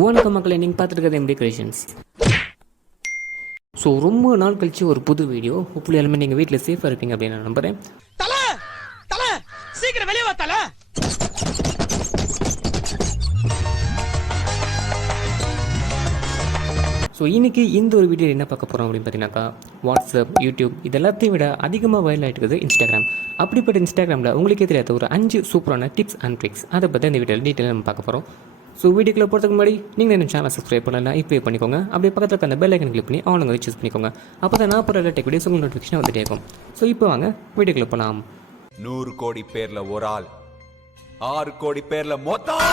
வணக்கம் மக்களை, நீங்கள் பார்த்துருக்கிறது எம்டி கிரியேஷன்ஸ். ஸோ ரொம்ப நாள் கழிச்சு ஒரு புது வீடியோ. ஹோப்ஃபுல்லி எல்லாமே நீங்கள் வீட்டில் சேஃபாக இருப்பீங்க அப்படின்னு நான் நம்புகிறேன். சீக்கிரம் வெளியே வா தல. ஸோ இன்றைக்கி இந்த ஒரு வீடியோ என்ன பார்க்க போகிறோம் அப்படின்னு பார்த்தீங்கன்னாக்கா, வாட்ஸ்அப், யூடியூப் இது எல்லாத்தையும் விட அதிகமாக வைரல் ஆகிட்டு இருக்குது இன்ஸ்டாகிராம். அப்படிப்பட்ட இன்ஸ்டாகிராமில் உங்களுக்கே தெரியாத ஒரு 5 சூப்பரான டிப்ஸ் அண்ட் ட்ரிக்ஸ், அதை பற்றி இந்த வீடியோவில் டீட்டெயில் நம்ம பார்க்க போகிறோம். ஸோ வீடியோக்குள்ள போகிறதுக்கு முன்னாடி நீங்கள் என்ன சேனலை சப்ஸ்கிரைப் பண்ணலாம், இப்போ பண்ணிக்கோங்க. அப்படியே பக்கத்தில் இருக்க அந்த பெல் ஐக்கன் கிளிக் பண்ணி ஆளுங்க சூஸ் பண்ணிக்கோங்க. அப்போ தான் நான் போகிற டெக் வீடியோஸ் உங்களுக்கு நோட்டிஃபிகேஷன் வந்துட்டே இருக்கும். ஸோ இப்போ வாங்க வீடியோக்குள்ள போகலாம். 100 கோடி பேர்ல ஒரு ஆள், 6 கோடி பேர்ல மொத்தம்.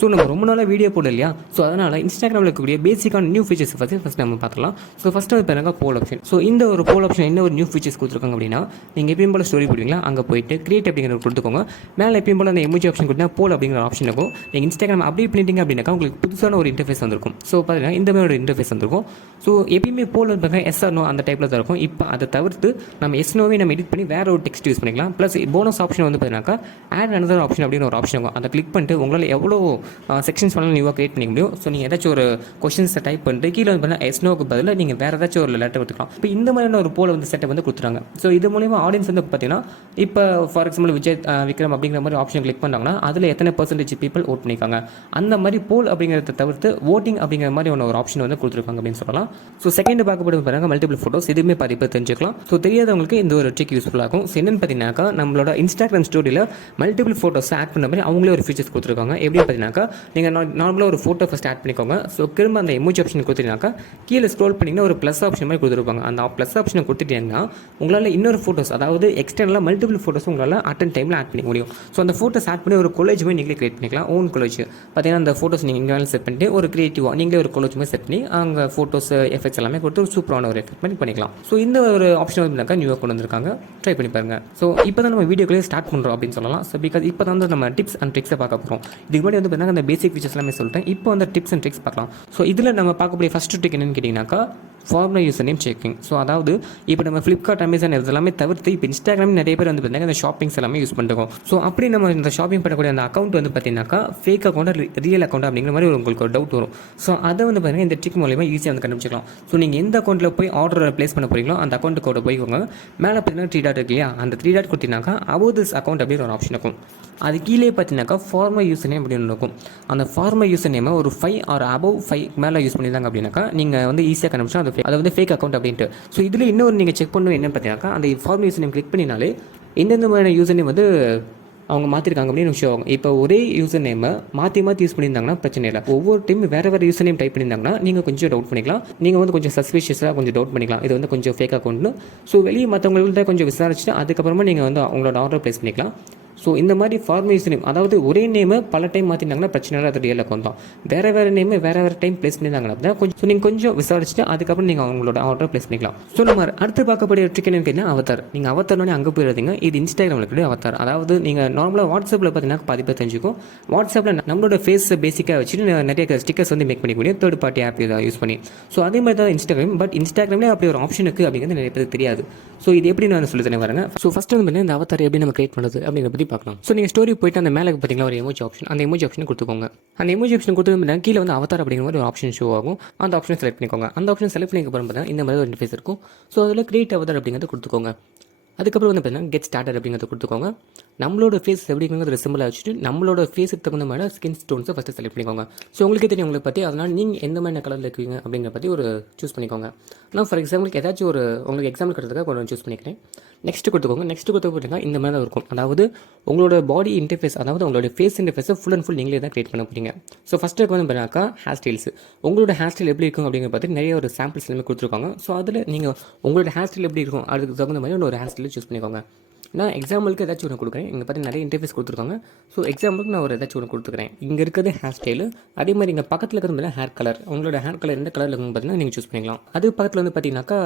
ஸோ நம்ம ரொம்ப நாளாக வீடியோ போடல இல்லையா? ஸோ அதனால் இன்ஸ்டாகிராமில் இருக்கக்கூடிய பேசிக்கான நியூ ஃபீச்சர்ஸ் ஃபஸ்ட் நம்ம பார்க்கலாம். ஸோ ஃபஸ்ட்டு வந்து பாருங்க போல் ஆப்ஷன். ஸோ இந்த ஒரு போல் ஆப்ஷன் என்ன ஒரு நியூ ஃபீச்சர்ஸ் கொடுத்துருக்காங்க அப்படின்னா, நீங்கள் எப்பயும் போல் ஸ்டோரி போடுவீங்களா, அங்கே போயிட்டு கிரியேட் அப்படிங்கிற கொடுத்துக்கோங்க. மேலே எப்பயும் போல் அந்த எமோஜி ஆப்ஷன் கொடுத்தா போல் அப்படிங்கிற ஆப்ஷன் இருக்கும். நீங்கள் இன்ஸ்டாகிராம் அப்டேட் பண்ணிட்டீங்க அப்படின்னாக்கா உங்களுக்கு புதுசான ஒரு இன்டர்ஃபேஸ் வந்திருக்கும். ஸோ பார்த்தீங்கன்னா இந்த மாதிரி ஒரு இன்டர்ஃபேஸ் வந்திருக்கும். ஸோ எப்பயுமே போல் வந்து எஸ் ஆர் நோ அந்த டைப்பில் தான் இருக்கும். இப்போ அதை தவிர்த்து நம்ம எஸ் நோவே நம்ம எடிட் பண்ணி வேறு ஒரு டெக்ஸ்ட் யூஸ் பண்ணிக்கலாம். ப்ளஸ் போனஸ் ஆப்ஷன் வந்து பார்த்தீங்கன்னாக்கா ஆட் அனதர் ஆப்ஷன் அப்படின்னு ஒரு ஆப்ஷன் இருக்கும். அதை கிளிக் பண்ணிட்டு உங்களால் எவ்வளோ செக்ஷன்ஸ் நியூவாக கிரியேட் பண்ணிக்க முடியும். ஸோ நீங்கள் ஏதாச்சும் ஒரு கொஸ்டின்ஸை டைப் பண்ணிட்டு கீழே வந்து பார்த்தீங்கன்னா எஸ்னோக்கு பதில் நீங்கள் வேறு ஏதாச்சும் ஒரு லெட்டர் கொடுத்துக்கலாம். இப்போ இந்த மாதிரியான ஒரு போல வந்து செட்டப் வந்து கொடுத்துறாங்க. ஸோ இது மூலிமா ஆடியன்ஸ் வந்து பார்த்தீங்கன்னா, இப்போ ஃபார் எக்ஸாம்பிள் விக்ரம் அப்படிங்கிற மாதிரி ஆப்ஷன் கிளிக் பண்ணாங்கன்னா அதில் எத்தனை பர்சன்டேஜ் பீப்பிள் ஓட் பண்ணிக்காங்க, அந்த மாதிரி போல் அப்படிங்கிறத தவிர்த்து ஓட்டிங் அப்படிங்கிற மாதிரி ஒரு ஆப்ஷன் வந்து கொடுத்துருக்காங்க அப்படின்னு சொல்லலாம். ஸோ செகண்ட் பார்க்கப்படுது பாருங்க மல்டிபிள் ஃபோட்டோஸ். இதுவுமே பாதி பேர் தெரிஞ்சுக்கலாம். ஸோ தெரியாதவங்களுக்கு இந்த ஒரு ட்ரிக் யூஸ்ஃபுல்லாக இருக்கும். ஸோ என்னென்னு பார்த்தீங்கன்னாக்கா, நம்மளோட இன்ஸ்டாகிராம் ஸ்டோரியில் மல்டிபிள் ஃபோட்டோஸ் ஆட் பண்ண மாதிரி அவங்களே ஒரு ஃபீச்சர்ஸ் கொடுத்துருக்காங்க. எப்படி பார்த்தீங்கன்னாக்கா, நீங்கள் நார்மலாக ஒரு ஃபோட்டோ ஃபஸ்ட் ஆட் பண்ணிக்கோங்க. ஸோ திரும்ப அந்த எமோஜி ஆப்ஷன் கொடுத்துட்டீங்கன்னாக்கா கீழே ஸ்க்ரோல் பண்ணிங்கன்னா ஒரு ப்ளஸ் ஆப்ஷன் மாதிரி கொடுத்துருப்பாங்க. அந்த ப்ளஸ் ஆப்ஷனை கொடுத்துட்டீங்கன்னா உங்களால் இன்னொரு ஃபோட்டோஸ், அதாவது எக்ஸ்டர்னலாக மல்டிபிள் ஃபோட்டோஸ் உங்களால் அட்டன் டைமில் ஆட் பண்ணிக்க முடியும். ஸோ அந்த ஃபோட்டோஸ் ஆட் பண்ணி ஒரு கொலேஜ் மாதிரி நீங்களே கிரியேட் பண்ணிக்கலாம். ஓன் கொலேஜ் பார்த்தீங்கன்னா அந்த ஃபோட்டோஸ் நீங்கள் இங்கே செட் பண்ணிட்டு ஒரு கிரியேட்டிவாக நீங்களே ஒரு கொலேஜ் மாதிரி செட் பண்ணி அங்கே ஃபோட்டோஸ் எஃபெக்ட்ஸ் எல்லாமே கொடுத்து ஒரு சூப்பரான ஒரு எஃபெக்ட் பண்ணி பண்ணிக்கலாம். ஸோ இந்த ஒரு ஆப்ஷன் வந்து நியூவாக கொண்டு வந்திருக்காங்க. ட்ரை பண்ணி பாருங்க. ஸோ இப்போ தான் நம்ம வீடியோக்குள்ளே ஸ்டார்ட் பண்ணுறோம் அப்படின்னு சொல்லலாம். ஸோ பிகாஸ் இப்போ தான் வந்து நம்ம டிப்ஸ் அண்ட் ட்ரிக்ஸை பார்க்க போகிறோம். இதுக்கு முன்னாடி வந்து பார்த்தீங்கன்னா அந்த பேசிக் ஃபீச்சர்ஸ் எல்லாமே சொல்லிட்டேன். இப்போ வந்து டிப்ஸ் அண்ட் ட்ரிக்ஸ் பார்க்கலாம். ஸோ இதில் நம்ம பார்க்கக்கூடிய ஃபஸ்ட் ட்ரிக் என்னன்னு கேட்டிங்கனாக்கா, formula user name checking. So அதாவது இப்போ நம்ம ஃப்ளிப்கார்ட், அமேசான் இதெல்லாமே தவிர்த்து இப்போ இன்ஸ்டாகிராம் நிறைய பேர் வந்து பார்த்தீங்கன்னா இந்த ஷாப்பிங்ஸ் எல்லாமே யூஸ் பண்ணிருக்கோம். ஸோ அப்படி நம்ம இந்த ஷாப்பிங் பண்ணக்கூடிய அந்த அக்கௌண்ட் வந்து பார்த்தீங்கன்னாக்கா ஃபேக் அக்கௌண்ட், ரியல் அக்கௌண்ட் அப்படிங்கிற மாதிரி உங்களுக்கு ஒரு டவுட் வரும். ஸோ அதை வந்து பார்த்தீங்கன்னா இந்த ட்ரிக் மூலமா ஈஸியாக வந்து கண்டுபிடிச்சிக்கலாம். ஸோ நீங்கள் எந்த அக்கௌண்ட்டில் போய் ஆர்டர் ப்ளேஸ் பண்ண போகிறீங்களோ அந்த அக்கௌண்ட் கோட போய்க்கோங்க. மேலே பார்த்தீங்கன்னா 3 டாட் இருக்கு இல்லையா, அந்த 3 டாட் கொடுத்தீங்கன்னாக்கா அபோவ் திஸ் அக்கௌண்ட் அப்படின்னு ஒரு ஆப்ஷன் இருக்கும். அது கீழே பார்த்தீங்கன்னாக்கா ஃபார்மல் யூசர் நேம் அப்படின்னு இருக்கும். அந்த ஃபார்மல் யூசர் நேமை ஒரு 5 ஆர் அபவ் 5 மேலே யூஸ் பண்ணியிருந்தாங்க அப்படின்னாக்கா நீங்கள் வந்து ஈஸியாக கண்டுபிடிச்சா அது வந்து ஃபேக் அக்கௌண்ட் அப்படின்ட்டு. ஸோ இதில் இன்னொரு நீங்கள் செக் பண்ணணும் என்னன்னு பார்த்தீங்கன்னாக்கா, அந்த ஃபார்மல் யூசர் நேம் கிளிக் பண்ணினாலே எந்தெந்த மாதிரியான யூசர் நேம் வந்து அவங்க மாற்றிருக்காங்க அப்படின்னு விஷயம் ஆகும். இப்போ ஒரே யூசர் நேமை மாற்றி யூஸ் பண்ணியிருந்தாங்கன்னா பிரச்சனை இல்லை. ஒவ்வொரு டைம் வேறு யூசர் நேம் டைப் பண்ணியிருந்தாங்கன்னா நீங்கள் கொஞ்சம் டவுட் பண்ணிக்கலாம். நீங்கள் வந்து கொஞ்சம் சஸ்பிஷியஸாக கொஞ்சம் டவுட் பண்ணிக்கலாம், இது வந்து கொஞ்சம் ஃபேக் அக்கௌண்ட்னு. ஸோ வெளியே மற்றவங்கள்ட்ட கொஞ்சம் விசாரிச்சுட்டு அதுக்கப்புறமா நீங்கள் வந்து அவங்களோட ஆர்டர் ப்ளேஸ் பண்ணிக்கலாம். ஸோ இந்த மாதிரி ஃபார்மல் யூசர் நேம், அதாவது ஒரே நேமை பல டைம் மாற்றினாங்கன்னா பிரச்சனை இல்லை, அது ரியல் அக்கௌண்ட் தான். வேறு நேம் வேறு டைம் ப்ளேஸ் பண்ணியிருந்தாங்கன்னா கொஞ்சம் நீங்கள் கொஞ்சம் விசாரிச்சுட்டு அதுக்கப்புறம் நீங்கள் அவங்களோட ஆர்டர் ப்ளேஸ் பண்ணிக்கலாம். ஸோ நம்ம அடுத்து பார்க்கக்கூடிய ட்ரிக் என்னன்னு கேட்டால் அவதார். நீங்கள் அவதார்னே அங்கே போயிடாதீங்க. இது இன்ஸ்டாகிராமில் கூட அவதார். அதாவது நீங்கள் நார்மலாக வாட்ஸ்அப்பில் பார்த்தீங்கன்னா பாதி பேர் தெரிஞ்சுக்கும். வாட்ஸ்அப்பில் நம்மளோட ஃபேஸ் பேசிக்காக வச்சுட்டு நிறைய ஸ்டிக்கர்ஸ் வந்து மேக் பண்ணிக்க முடியும் தேர்ட் பார்ட்டி ஆப் இதை யூஸ் பண்ணி. ஸோ அதே மாதிரி தான் இன்ஸ்டாகிராம். பட் இன்ஸ்டாகிராம்லேயே அப்படி ஒரு ஆப்ஷன் இருக்குது அப்படிங்கிறது நிறைய பேருக்கு தெரியாது. ஸோ இது எப்படி நான் சொல்லி தரேன் பாருங்க. ஸோ ஃபஸ்ட்டு வந்து இந்த அவதார் எப்படி நம்ம கிரியேட் பண்ணுறது அப்படிங்கிற பற்றி பார்க்கலாம். ஸோ நீங்கள் ஸ்டோரி போயிட்டு அந்த மேலே பார்த்தீங்களா ஒரு எமோஜி ஆப்ஷன், அந்த எமோஜி ஆப்ஷன் கொடுத்துக்கோங்க. அந்த எமோஜி ஆப்ஷன் கொடுத்து கீழே வந்து அவதார் அப்படிங்கிற மாதிரி ஒரு ஆப்ஷன் ஷோ ஆகும். அந்த ஆப்ஷன் செலக்ட் பண்ணிக்கோங்க. அந்த ஆப்ஷன் செலக்ட் பண்ணிக்க அப்புறம் பார்த்தீங்கன்னா இந்த மாதிரி ஒரு இன்டர்ஃபேஸ் இருக்கும். ஸோ அதில் கிரியேட் அவதார் அப்படிங்கிறது கொடுத்துக்கோங்க. அதுக்கப்புறம் வந்து பார்த்தீங்கன்னா கெட் ஸ்டார்டட் அப்படிங்கிறத கொடுத்துக்கோங்க. நம்மளோட ஃபேஸ் எப்படிங்கிறது சிம்பிளாக வச்சுட்டு நம்மளோட ஃபேஸுக்கு தகுந்த மாதிரி ஸ்கின் ஸ்டோன்ஸை ஃபஸ்ட்டு செலக்ட் பண்ணிக்கோங்க. ஸோ உங்களுக்கே தெரியும் உங்களை பற்றி, அதனால் நீங்கள் எந்த மாதிரி கலரில் இருக்கீங்க அப்படிங்கிற பற்றி ஒரு சூஸ் பண்ணிக்கோங்க. நான் ஃபார் எக்ஸாம்பிளுக்கு ஏதாச்சும் ஒரு உங்களுக்கு எக்ஸாம்பிள் கொடுத்ததுக்காக கொஞ்சம் சூஸ் பண்ணிக்கிறேன். நெக்ஸ்ட் கொடுத்துக்கோங்க. நெக்ஸ்ட் கொடுத்து போட்டிங்கன்னா இந்த மாதிரி தான் இருக்கும். அதாவது உங்களோட பாடி இன்டர்ஃபேஸ், அதாவது உங்களோட ஃபேஸ் இன்டர்ஃபேஸை ஃபுல் அண்ட் ஃபுல் நீங்களே தான் கிரியேட் பண்ண போறீங்க. ஸோ ஃபஸ்ட்டு வந்து பார்த்தீங்கன்னாக்கா ஹேர் ஸ்டைல்ஸ். உங்களோட ஹேர் ஸ்டைல் எப்படி இருக்கும் அப்படிங்கிற பார்த்து நிறைய ஒரு சாம்பிள்ஸ் எல்லாமே கொடுத்துருக்காங்க. ஸோ அதில் நீங்கள் உங்களோட ஹேர் ஸ்டைல் எப்படி இருக்கும் அதுக்கு தகுந்த மாதிரி ஒரு ஹேர் ஸ்டைலை சூஸ் பண்ணிக்கோங்க. நான் எக்ஸாம்பிளுக்கு ஏதாச்சும் ஒன்று கொடுக்குறேன். இங்கே பார்த்து நிறைய இன்டர்ஃபேஸ் கொடுத்துருக்காங்க. ஸோ எக்ஸாம்பிளுக்கு நான் ஒரு ஏதாச்சும் ஒன்று கொடுத்துக்கிறேன். இங்கே இருக்கிறது ஹேர் ஸ்டைலு. அதே மாதிரி இங்கே பக்கத்தில் இருக்கிறது ஹேர் கலர். உங்களோட ஹேர் கலர் எந்த கலரில் இருக்குன்னு பார்த்தீங்கன்னா நீங்கள் சூஸ் பண்ணிக்கலாம். அது பக்கத்தில் வந்து பார்த்தீங்கன்னாக்கா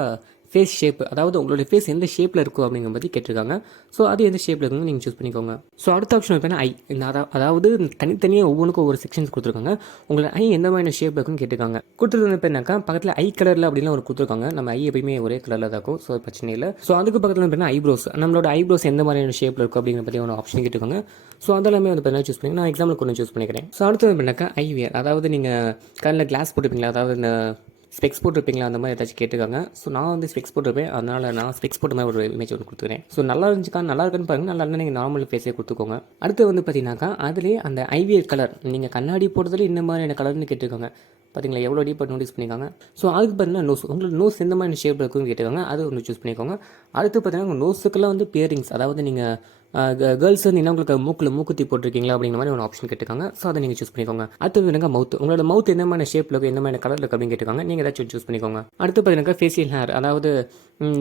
ஃபேஸ் ஷேப், அதாவது உங்களுடைய ஃபேஸ் எந்த ஷேப்பில் இருக்கும் அப்படிங்கிற பற்றி கேட்டிருக்காங்க. ஸோ அது எந்த ஷேப்பில் இருக்குன்னு நீங்கள் சூஸ் பண்ணிக்கோங்க. ஸோ அடுத்த ஆப்ஷன் பார்த்தீங்கன்னா ஐ. இந்த அதாவது தனித்தனியாக ஒவ்வொன்றுக்கும் ஒவ்வொரு செக்ஷன்ஸ் கொடுத்துருக்காங்க. உங்களோட ஐ எந்த மாதிரியான ஷேப்பில் இருக்குன்னு கேட்டிருக்காங்க. கொடுத்துருந்தது பார்த்தீங்கன்னாக்கா பக்கத்தில் ஐ கலரில் அப்படிலாம் ஒரு கொடுத்துருக்காங்க. நம்ம ஐ எப்பயுமே ஒரே கலரில் தான் இருக்கும், ஸோ பிரச்சனை இல்லை. ஸோ அதுக்கு பக்கத்தில் பார்த்தீங்கன்னா ஐப்ரோஸ், நம்மளோட ஐப்ரோஸ் எந்த மாதிரியான ஷேப்பில் இருக்கும் அப்படிங்கிற பற்றி ஒரு ஆப்ஷன் கேட்டிருக்காங்க. ஸோ அதெல்லாமே வந்து பார்த்தீங்கன்னா சூஸ் பண்ணி நான் எக்ஸாம்பிள் ஒன்று சூஸ் பண்ணிக்கிறேன். ஸோ அடுத்து பார்த்தீங்கன்னாக்கா ஐவியர், அதாவது நீங்கள் கண்ணில் கிளாஸ் போட்டுப்பீங்களா, அதாவது இந்த ஸ்பெக்ஸ் போட்டிருப்பீங்களா, அந்த மாதிரி ஏதாச்சும் கேட்டிருக்காங்க. ஸோ நான் வந்து ஸ்பெக்ஸ் போட்டிருப்பேன், அதனால் நான் ஸ்பெக்ஸ் போட்ட மாதிரி ஒரு இமேஜ் ஒன்று கொடுத்துக்கிறேன். ஸோ நல்லா இருக்குன்னு பாருங்கள். நல்லா இருந்தால் நீங்கள் நார்மல் ஃபேஸே கொடுத்துக்கோங்க. அடுத்து வந்து பார்த்தீங்கன்னாக்கா அதிலே அந்த ஐவியர் கலர், நீங்கள் கண்ணாடி போடுறதுல இந்த மாதிரியான கலர்னு கேட்டிருக்காங்க. பார்த்தீங்களா எவ்வளோ டீப்பாக நோட்டீஸ் பண்ணியிருக்காங்க. ஸோ அதுக்கு பார்த்தீங்கன்னா நோஸ், உங்களுக்கு நோஸ் எந்த மாதிரி ஷேப்பில் இருக்குன்னு கேட்டிருக்காங்க. அது ஒன்று சூஸ் பண்ணிக்கோங்க. அடுத்து பார்த்தீங்கன்னா உங்கள் நோஸுக்கெல்லாம் வந்து பியரிங்ஸ், அதாவது நீங்கள் கேர்ள்ஸ் வந்து என்ன உங்களுக்கு மூக்குத்தி போட்டிருக்கீங்களா அப்படிங்கிற மாதிரி ஒரு ஆப்ஷன் கேட்டிருக்காங்க. ஸோ அதை நீங்கள் சூஸ் பண்ணிக்கோங்க. அடுத்து பார்த்தீங்கன்னா மவுத், உங்களோட மவுத் எந்த மாதிரி ஷேப்பில் இருக்கும், எந்த மாதிரி கலரில் இருக்குது அப்படின்னு கேட்டிருக்காங்க. நீங்கள் ஏதாச்சும் சூஸ் பண்ணிக்கோங்க. அடுத்து பார்த்தீங்கன்னா ஃபேஷியல் ஹேர், அதாவது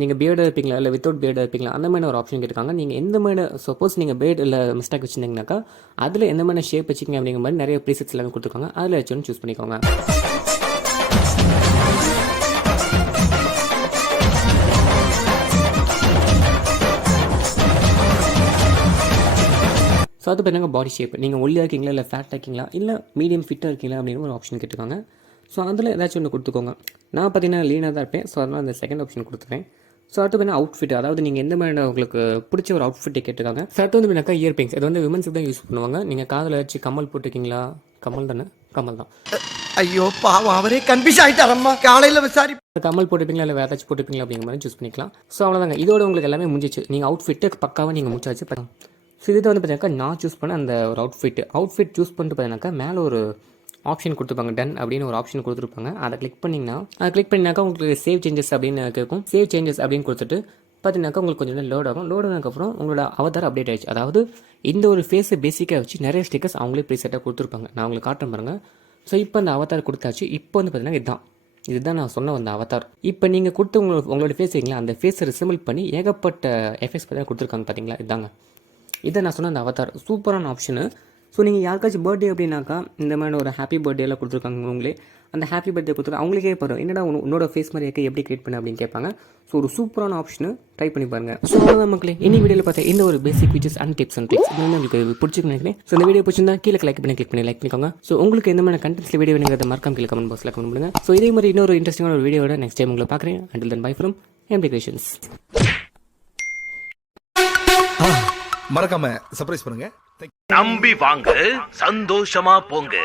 நீங்கள் பியர்டாக இருப்பீங்களா இல்லை வித்தவுட் பியர்டாக இருப்பீங்களா, அந்த மாதிரி ஒரு ஆப்ஷன் கேட்டிருக்காங்க. நீங்கள் எந்த மாதிரி சப்போஸ் நீங்கள் பியர்ட் இல்லை மிஸ்டேக் வச்சுருந்தீங்கன்னாக்கா அதில் எந்த மாதிரி ஷேப் வச்சிங்க அப்படிங்கிற மாதிரி நிறைய ப்ரீசெட்ஸ் எல்லாமே கொடுத்துருக்காங்க. அதில் வச்சு சூஸ் பண்ணிக்கோங்க. ஸோ அது பார்த்தீங்கன்னா பாடி ஷேப், நீங்கள் ஒல்லியாக இருக்கீங்களா இல்லை ஃபேட்டாக இருக்கீங்களா இல்லை மீடியம் ஃபிட்டாக இருக்கீங்களா அப்படின்னு ஒரு ஆப்ஷன் கேட்டிருக்காங்க. ஸோ அதில் ஏதாச்சும் ஒன்று கொடுத்துக்கோங்க. நான் பார்த்தீங்கன்னா லீனாக தான் இருப்பேன், ஸோ அதனால் அந்த செகண்ட் ஆப்ஷன் கொடுத்துருவேன். ஸோ அடுத்து பார்த்தீங்கன்னா அவுட்ஃபிட், அதாவது நீங்கள் எந்த மாதிரி உங்களுக்கு பிடிச்ச ஒரு அவுட்ஃபிட்டை கேட்டிருக்காங்க. ஸோ அடுத்து வந்து பார்த்தீங்கன்னா இயர்பிங்ஸ், இது வந்து விமன்ஸுக்கு தான் யூஸ் பண்ணுவாங்க. நீங்கள் காதில் வச்சு கமல் போட்டிருக்கீங்களா, கமல் தானே, கமல் தான். ஐயோ பாவம், அவரே கன்ஃபியூஸ் ஆகிட்டாரம்மா. காலையில் விசாரி கமல் போட்டுப்பீங்களா இல்லை வேறு ஏதாச்சும் போட்டுப்பீங்களா அப்படிங்கிற மாதிரி சூஸ் பண்ணிக்கலாம். ஸோ அவ்வளோதாங்க, இதோட உங்களுக்கு எல்லாமே முடிஞ்சிச்சு. நீங்கள் அவுட்ஃபிட்டு பக்காவாக நீங்கள் முடிச்சாச்சு. ஸோ இது வந்து பார்த்தீங்கன்னாக்கா நான் சூஸ் பண்ண அந்த ஒரு அவுட்ஃபிட் சூஸ் பண்ணிட்டு பார்த்தீங்கன்னாக்கா மேலே ஒரு ஆப்ஷன் கொடுத்துருப்பாங்க, டன் அப்படின்னு ஒரு ஆப்ஷன் கொடுத்துருப்பாங்க. அதை கிளிக் பண்ணிங்கனாக்கா உங்களுக்கு சேவ் சேஞ்சஸ் அப்படின்னு கேட்கும். சேவ் சேஞ்சஸ் அப்படின்னு கொடுத்துட்டு பார்த்தீங்கன்னாக்கா உங்களுக்கு கொஞ்சம் லோட் ஆகும். லோட் ஆனதுக்கப்புறம் உங்களோட அவதார் அப்டேட் ஆயிடுச்சு. அதாவது இந்த ஒரு ஃபேஸை பேசிக்காக வச்சு நிறைய ஸ்டிக்கர்ஸ் அவங்களே ப்ரீசெட்டாக கொடுத்துருப்பாங்க. நான் உங்களுக்கு காட்டுறேன் பாருங்கள். ஸோ இப்போ அந்த அவதார் கொடுத்தாச்சு. இப்போ வந்து பார்த்தீங்கன்னா இதுதான் நான் சொன்ன அந்த அவதார். இப்போ நீங்கள் கொடுத்து உங்களோட ஃபேஸ் வைங்களா, அந்த ஃபேஸை ரிசம்பிள் பண்ணி ஏகப்பட்ட எஃபெக்ட்ஸ் பார்த்தீங்கன்னா கொடுத்துருக்காங்க. பார்த்தீங்களா, இதை நான் சொன்ன அந்த அவதார் சூப்பரான ஆப்ஷனு. ஸோ நீங்கள் யாருக்காச்சும் பர்த்டே அப்படின்னாக்கா இந்த மாதிரி ஒரு ஹாப்பி பர்த்டேலாம் கொடுத்துருக்காங்க. உங்களே அந்த ஹாப்பி பர்த்டே கொடுத்துருக்காங்க, அவங்களுக்கே பாருங்க என்னடா உன்னோட ஃபேஸ் மாதிரி எப்படி கிரியேட் பண்ண அப்படின்னு கேட்பாங்க. ஸோ ஒரு சூப்பரான ஆப்ஷனு, ட்ரை பண்ணி பாருங்கள். ஸோ அவ்வளோதான் மக்களே, இன்னி வீடியோவில் பார்த்தா இந்த ஒரு பேசிக் ஃபீச்சர்ஸ் அண்ட் டிப்ஸ் இது வந்து உங்களுக்கு பிடிச்சிருக்குன்னு நினைக்கிறேன். ஸோ இந்த வீடியோ பிடிச்சிருந்தா கீழே லைக் பண்ணிக்கோங்க. ஸோ உங்களுக்கு எந்த மாதிரி கண்டென்ட்ஸில் வீடியோ வேணுங்கிறத மறக்காம கீழே கமெண்ட் பாக்ஸில் கமெண்ட் பண்ணுங்கள். ஸோ இதே மாதிரி இன்னொரு இன்ட்ரெஸ்டிங்கான ஒரு வீடியோட நெக்ஸ்ட் டைம் உங்களை பார்க்குறேன். Until then bye from MT creations. மறக்காம சர்ப்ரைஸ் பண்ணுங்க. நம்பி வாங்க, சந்தோஷமா போங்க.